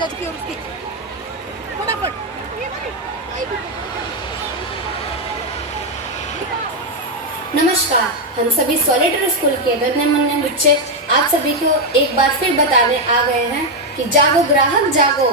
जज की और उसकी फटाफट। नमस्कार, हम सभी सॉलिडर स्कूल के नन्हे मुन्ने बच्चे आप सभी को एक बार फिर बताने आ गए हैं कि जागो ग्राहक जागो।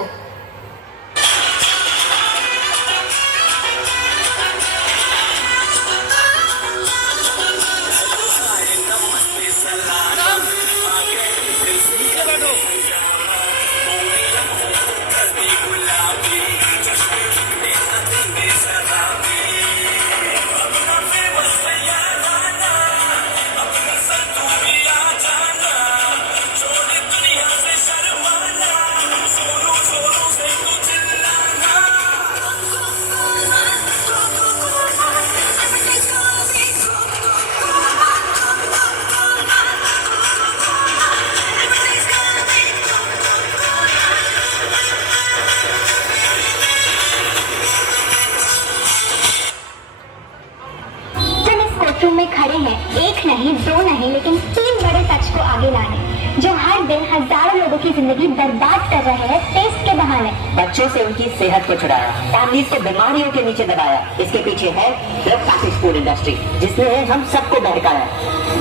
में खड़े हैं, एक नहीं दो नहीं लेकिन 3 बड़े सच को आगे लाने, जो हर दिन हजारों लोगों की जिंदगी बर्बाद कर रहे हैं टेस्ट के बहाने। बच्चों से उनकी सेहत को छुड़ाया, फैमिलीज को बीमारियों के नीचे दबाया। इसके पीछे है ड्रग पैकेज फूड इंडस्ट्री, जिसने हम सबको बहकाया।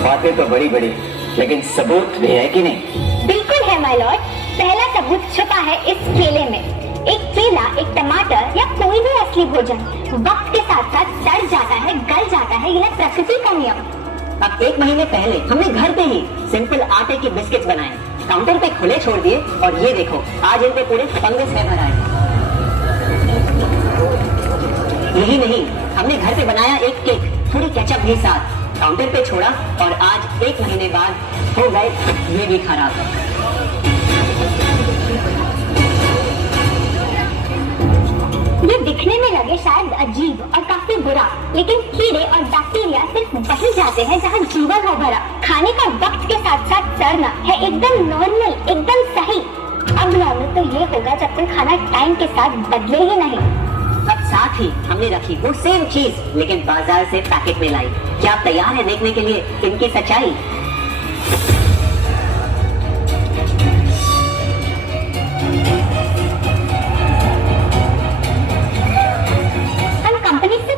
बातें तो बड़ी बड़ी, लेकिन सबूत भी है कि नहीं? बिल्कुल है माय लॉर्ड। पहला सबूत छुपा है इस केले में। एक केला, एक टमाटर या कोई भी असली भोजन वक्त के साथ साथ सड़ जाता है, गल जाता है। यह प्रकृति का नियम। अब 1 महीने पहले हमने घर पे ही सिंपल आटे के बिस्किट बनाए, काउंटर पे खुले छोड़ दिए और ये देखो आज इन पे पूरे फंगस में भरा है। यही नहीं, हमने घर पे बनाया एक केक, थोड़ी केचप भी साथ, काउंटर पे छोड़ा और आज 1 महीने बाद हो गए ये भी खराब। ये दिखने में लगे शायद अजीब और काफी बुरा, लेकिन कीड़े और बैक्टीरिया सिर्फ वही जाते हैं जहाँ जीवन हो भरा। खाने का वक्त के साथ साथ सड़ना है एकदम नॉर्मल, एकदम सही। अब नॉर्मल तो ये होगा जब कोई खाना टाइम के साथ बदले ही नहीं। अब साथ ही हमने रखी वो सेम चीज, लेकिन बाजार से पैकेट में लाई। क्या आप तैयार है देखने के लिए इनकी सच्चाई?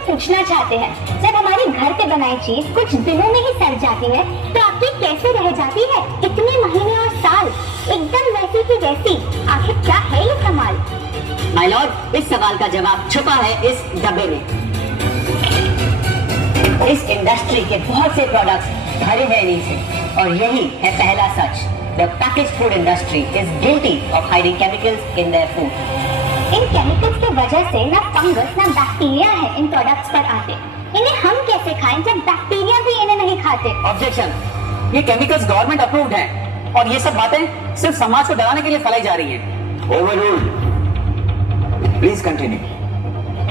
पूछना चाहते हैं, जब हमारी घर पे बनाई चीज कुछ दिनों में ही सड़ जाती है तो आखिर कैसे रह जाती है इतने महीने और साल एकदम वैसी की वैसी? आखिर क्या है ये कमाल? माय लॉर्ड, इस सवाल का जवाब छुपा है इस डब्बे में। इस इंडस्ट्री के बहुत से प्रोडक्ट्स भरे हैं इन्हीं से, और यही है पहला सच। The packaged food industry is guilty of hiding chemicals in their food. इन केमिकल्स की वजह से ना फंगस ना बैक्टीरिया है इन प्रोडक्ट्स पर आते। इन्हें हम कैसे खाएं जब बैक्टीरिया भी इन्हें नहीं खाते? ऑब्जेक्शन, ये केमिकल्स गवर्नमेंट अप्रूव्ड हैं और ये सब बातें सिर्फ समाज को डराने के लिए फैलाई जा रही हैं। Overruled. Please continue.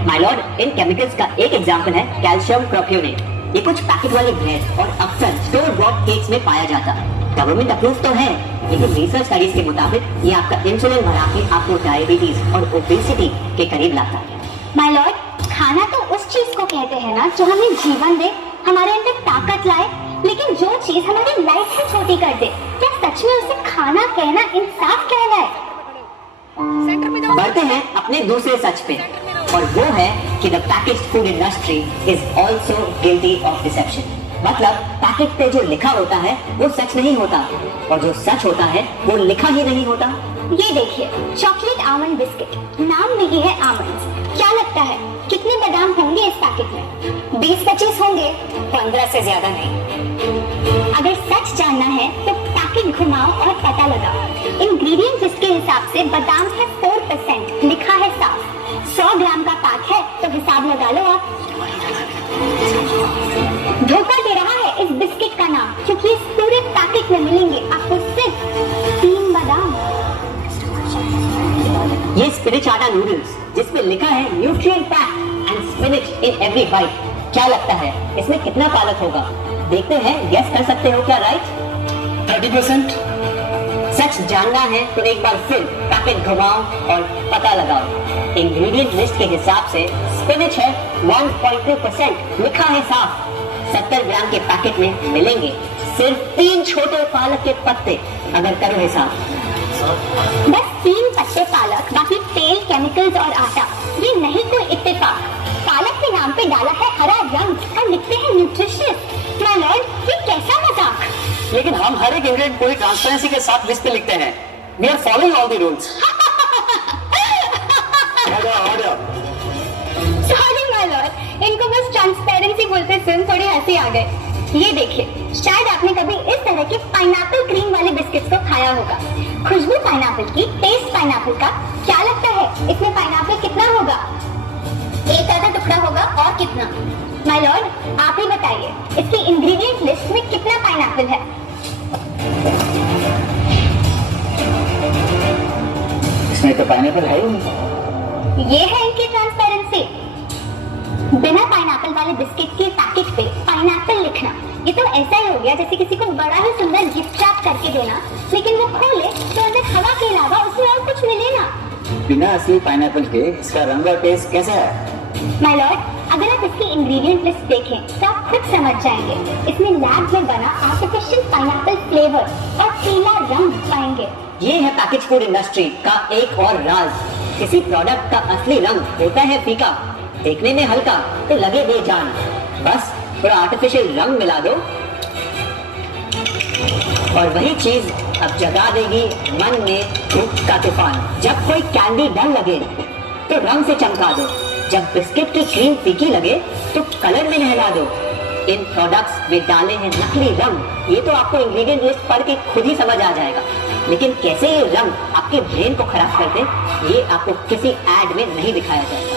My Lord, in chemicals का एक एग्जांपल है कैल्शियम प्रोपियोनेट। ये कुछ पैकेट वाली ब्रेड और अक्सर स्टोर ब्रॉड केक्स में पाया जाता है। गवर्नमेंट अप्रूव तो है, लेकिन रिसर्च स्टडीज के मुताबिक ये आपका इंसुलिन बढ़ा के आपको डायबिटीज और ओबेसिटी के करीब लाता है। माय लॉर्ड, खाना तो उस चीज को कहते हैं ना जो हमें जीवन दे, हमारे अंदर ताकत लाए, लेकिन जो चीज हमारी लाइफ को छोटी कर दे, क्या सच में उसे खाना कहना इंसाफ कहलाए? बढ़ते हैं अपने दूसरे सच पे, और वो है कि the packaged food industry is also guilty of deception. मतलब पैकेट पे जो लिखा होता है वो सच नहीं होता, और जो सच होता है वो लिखा ही नहीं होता। ये देखिए, चॉकलेट आमंड बिस्किट, नाम में ही है आमंड। क्या लगता है कितने बादाम होंगे इस पैकेट में? 20-25 होंगे, 15 से ज्यादा नहीं। अगर सच जानना है तो पैकेट घुमाओ और पता लगाओ। इंग्रेडिएंट्स इसके हिसाब से बादाम है 4%, लिखा है साफ। 100 ग्राम का पैक है तो हिसाब लगा लो आप। धोखा दे रहा है इस बिस्किट का नाम, क्योंकि इस पूरे पैकेट में मिलेंगे आपको सिर्फ 3 बादाम। ये स्पिनच आटा नूडल्स, जिसमें लिखा है nutrient pack and spinach in every bite. क्या लगता है इसमें कितना पालक होगा? देखते हैं, गेस कर सकते हो क्या? राइट, 30%। सच जानना है तो एक बार फिर पैकेट घुमाओ और पता लगाओ। इंग्रेडिएंट लिस्ट के हिसाब से स्पिनच है 1.2%, लिखा है साफ। 70 ग्राम के पैकेट में मिलेंगे सिर्फ 3 छोटे पालक के पत्ते। अगर करो हिसाब बस 3 पत्ते पालक, बाकी तेल, केमिकल्स और आटा। ये नहीं कोई इत्तेफाक। पालक के नाम पे डाला है हरा रंग और लिखते हैं न्यूट्रिशियस। माय लॉर्ड, ये कैसा मजाक? लेकिन हम हर एक इंग्रेडिएंट पूरी ट्रांसपेरेंसी के साथ लिस्ट पे लिखते हैं। We are following all the rules. Sorry my lord, इनको बस ट्रांसपेरेंसी बोलते सुन थोड़ी हंसी आ गई। ये देखिए, शायद आपने कभी इस तरह के पाइनएप्पल क्रीम वाले बिस्किट्स को खाया होगा। खुशबू पाइनएप्पल की, टेस्ट पाइनएप्पल का। क्या लगता है इसमें पाइनएप्पल कितना होगा? एक आधा टुकड़ा होगा और कितना? माय लॉर्ड, आप ही बताइए, इसकी इंग्रेडिएंट लिस्ट में कितना पाइनएप्पल है? इसमें तो पाइनएप्पल है ही नहीं। ये है इनकी ट्रांसपेरेंसी। बिना पाइनएप्पल वाले बिस्किट के पैकेट पे पाइनएप्पल लिखना, ये तो ऐसा ही हो गया जैसे किसी को बड़ा ही सुंदर गिफ्ट रैप करके देना, लेकिन वो खोले तो अंदर हवा के अलावा उसमें और कुछ मिले ना। बिना असली पाइनएप्पल के इसका रंग और टेस्ट कैसा है? माय लॉर्ड, अगर आप इसकी इंग्रेडिएंट लिस्ट देखें तो आप खुद समझ जाएंगे। इसमें लैब में बना आर्टिफिशियल पाइनएप्पल फ्लेवर और पीला रंग पाएंगे। ये है पैकेज फूड इंडस्ट्री का एक और राज। किसी प्रोडक्ट का असली रंग होता है फीका, देखने में हल्का तो लगे बेजान। बस थोड़ा आर्टिफिशियल रंग मिला दो और वही चीज अब जगा देगी मन में भूख का तूफान। जब कोई कैंडी डल लगे तो रंग से चमका दो, जब बिस्किट की क्रीम फीकी लगे तो कलर में नहला दो। इन प्रोडक्ट्स में डाले हैं नकली रंग। ये तो आपको इंग्रेडिएंट लिस्ट पढ़ के खुद ही समझ आ जाएगा, लेकिन कैसे ये रंग आपके ब्रेन को खराब करते ये आपको किसी एड में नहीं दिखाया जाएगा।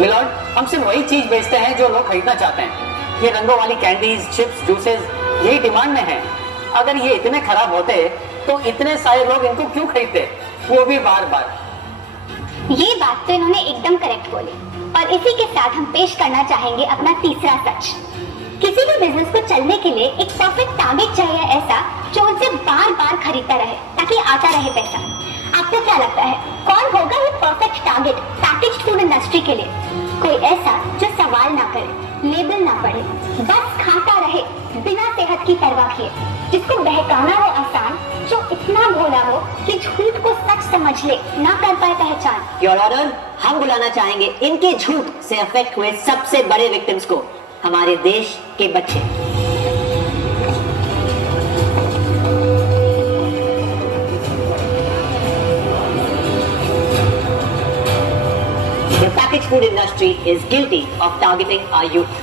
मिलॉर्ड, हम सिर्फ वही चीज बेचते हैं जो लोग खरीदना चाहते हैं। ये रंगों वाली कैंडीज, चिप्स, जूसेस यही डिमांड में है। अगर ये इतने खराब होते तो इतने सारे लोग इनको क्यों खरीदते, वो भी बार बार। ये बात तो इन्होंने एकदम करेक्ट बोली। और इसी के साथ हम पेश करना चाहेंगे अपना तीसरा सच। किसी भी बिजनेस को चलने के लिए एक परफेक्ट टारगेट चाहिए, ऐसा जो उनसे बार बार खरीदता रहे ताकि आता रहे पैसा। आपको क्या लगता है कौन होगा ये perfect target packaged food industry के लिए? कोई ऐसा जो सवाल ना करे, लेबल ना पढ़े, बस खाता रहे बिना सेहत की परवाह किए, जिसको बहकाना हो आसान, जो इतना भोला हो कि झूठ को सच समझ ले, ना कर पाए पहचान। योर ऑनर, हम बुलाना चाहेंगे इनके झूठ से अफेक्ट हुए सबसे बड़े विक्टिम्स को, हमारे देश के बच्चे। The packaged food industry is guilty of targeting our youth.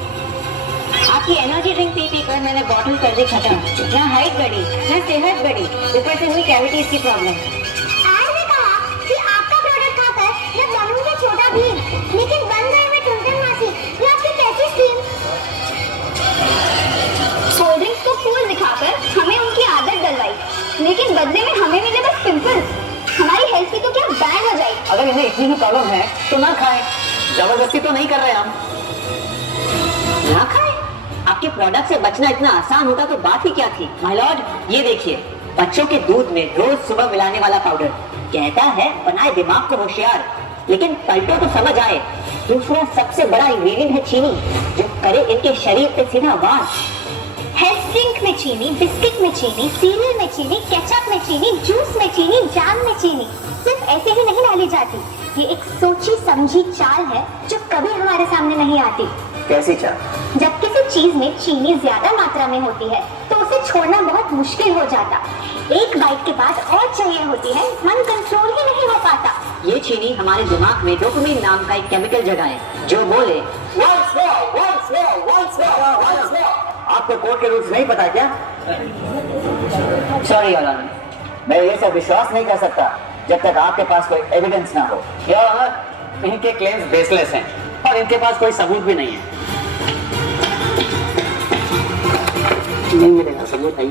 आपकी एनर्जी ड्रिंक पी कर मैंने बॉटल कर दी खत्म। ना हाइट बढ़ी, ना सेहत बढ़ी, ऊपर से हुई कैविटीज की प्रॉब्लम। आज ने कहा कि आपका प्रोडक्ट खाकर मैं बनूंगा छोटा भीम, लेकिन बन गए मैं टुनटुन मासी। ये आपकी कैसी स्कीम? कोल्ड ड्रिंक्स को फूल दिखाकर हमें उनकी आदत डलवाई, लेकिन बदले में हमें मिले बस पिंपल्स। हमारी हेल्थ की तो क्या बैन हो जाएगी। अगर इन्हें इतनी ही प्रॉब्लम है तो ना खाएं, जबरदस्ती तो नहीं कर रहे हम। ना खाएं? आपके प्रोडक्ट से बचना इतना आसान होता तो बात ही क्या थी। माय लॉर्ड, ये देखिए, बच्चों के दूध में रोज सुबह मिलाने वाला पाउडर कहता है बनाए दिमाग को होशियार, लेकिन पलटो तो समझ आए। दूसरा सबसे बड़ा इंग्रेडिएंट है चीनी, जो करे इनके शरीर पे सीधा वार। हेल्थ ड्रिंक में चीनी, बिस्किट में चीनी, सीरियल में चीनी, केचप में चीनी, जूस में चीनी, जाम में चीनी सिर्फ ऐसे ही नहीं डाली जाती। ये एक सोची समझी चाल है जो कभी हमारे सामने नहीं आती। कैसी चाल? जब किसी चीज में चीनी ज्यादा मात्रा में होती है तो उसे छोड़ना बहुत मुश्किल हो जाता। एक बाइट के बाद और चाहिए होती है, मन कंट्रोल ही नहीं हो पाता। ये चीनी हमारे दिमाग में डोपामिन नाम का एक केमिकल जगाए, जो बोले आपको कोर्ट के रूल्स नहीं पता क्या? सॉरी योर ऑनर, मैं ये सब विश्वास नहीं कर सकता जब तक आपके पास कोई एविडेंस ना हो। योर ऑनर, इनके क्लेम्स बेसलेस हैं और इनके पास कोई सबूत भी नहीं है। नहीं मिलेगा सबूत नहीं।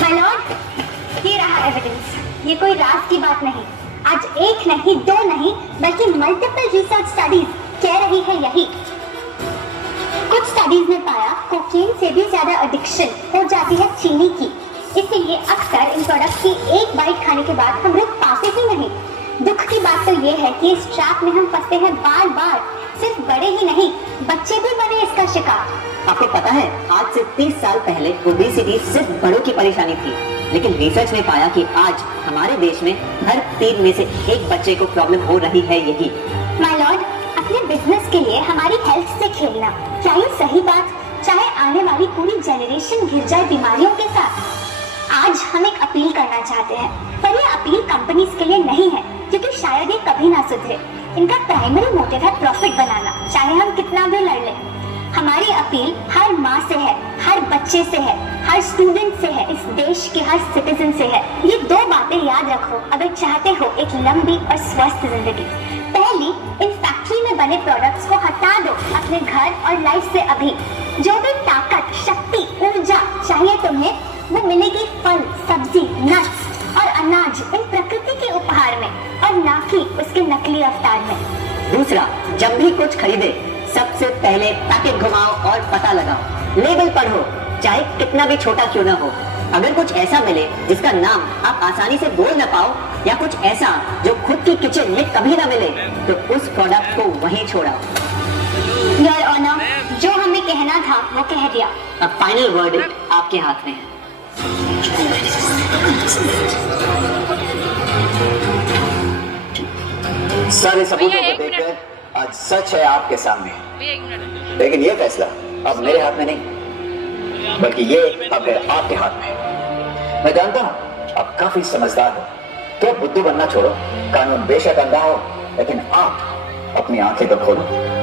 माय लॉर्ड, ये रहा एविडेंस। ये कोई राज की बात नहीं। आज एक नहीं, दो नहीं, बल्कि मल्टीपल रिसर्च स्टडीज कह रही है यही। कुछ स्टडीज ने पाया कोकीन से भी ज्यादा एडिक्शन हो जाती है चीनी की। इसीलिए अक्सर इन प्रोडक्ट्स की एक बाइट खाने के बाद हम लोग पाते ही नहीं। दुख की बात तो ये है कि इस ट्रैप में हम फंसते हैं बार बार। सिर्फ बड़े ही नहीं, बच्चे भी बने इसका शिकार। आपको पता है आज से 30 साल पहले ओबेसिटी सिर्फ बड़ों की परेशानी थी, लेकिन रिसर्च ने पाया कि आज हमारे देश में हर 3 में से 1 बच्चे को प्रॉब्लम हो रही है यही। माय लॉर्ड, अपने बिजनेस के लिए हमारी हेल्थ से खेलना, क्या ये सही बात, चाहे आने वाली पूरी जनरेशन घिर जाए बीमारियों के साथ। आज हम एक अपील करना चाहते हैं, पर ये अपील कंपनीज के लिए नहीं है, क्योंकि शायद ये कभी ना सुधरे। इनका प्राइमरी मोटिव है प्रॉफिट बनाना, चाहे हम कितना भी लड़ लें। हमारी अपील हर माँ से है, हर बच्चे से है, हर स्टूडेंट से है, इस देश के हर सिटीजन से है। ये 2 बातें याद रखो अगर चाहते हो एक लंबी और स्वस्थ जिंदगी। पहली, इन फैक्ट्री में बने प्रोडक्ट्स को हटा दो अपने घर और लाइफ से अभी। जो भी ताकत, शक्ति, ऊर्जा चाहिए तुम्हें, वो मिलेगी फल, सब्जी, नट्स और अनाज इन प्रकृति के उपहार में, और ना कि उसके नकली अवतार में। दूसरा, जब भी कुछ खरीदे सबसे पहले पैकेट घुमाओ और पता लगाओ, लेबल पढ़ो, चाहे कितना भी छोटा क्यों ना हो। अगर कुछ ऐसा मिले जिसका नाम आप आसानी से बोल ना पाओ, या कुछ ऐसा जो खुद की किचन में कभी ना मिले, तो उस प्रोडक्ट को वहीं छोड़ाओ। योर ऑनर, जो हमें कहना था वो कह दिया। अब फाइनल वर्ड आपके हाथ में है। सारे सबूतों को देखकर आज सच है आपके सामने, लेकिन ये फैसला अब मेरे हाथ में नहीं, बल्कि ये अब है आपके हाथ में। मैं जानता हूं आप काफी समझदार हो, तो बुद्धू बनना छोड़ो। कानून बेशक अंधा हो, लेकिन आप अपनी आंखें तो खोलो।